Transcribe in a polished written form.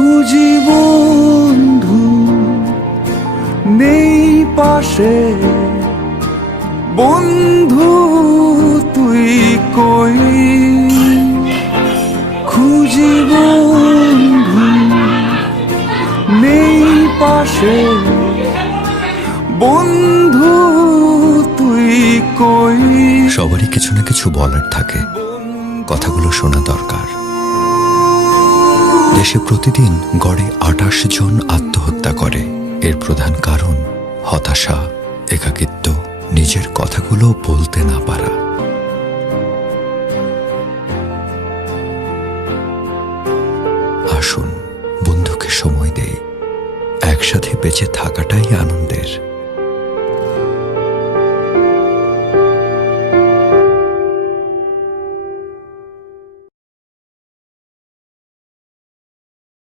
খুঁজি বন্ধু নেই পাশে, বন্ধু তুই কই? খুঁজি বন্ধু নেই পাশে, বন্ধু তুই কই? সবারই কিছু না কিছু বলার থাকে, কথাগুলো শোনা দরকার। দেশে প্রতিদিন গড়ে 28 জন আত্মহত্যা করে। এর প্রধান কারণ হতাশা, একাকিত্ব, নিজের কথাগুলো বলতে না পারা। আসুন বন্ধুকে সময় দেই, একসাথে বেঁচে থাকাটাই আনন্দের।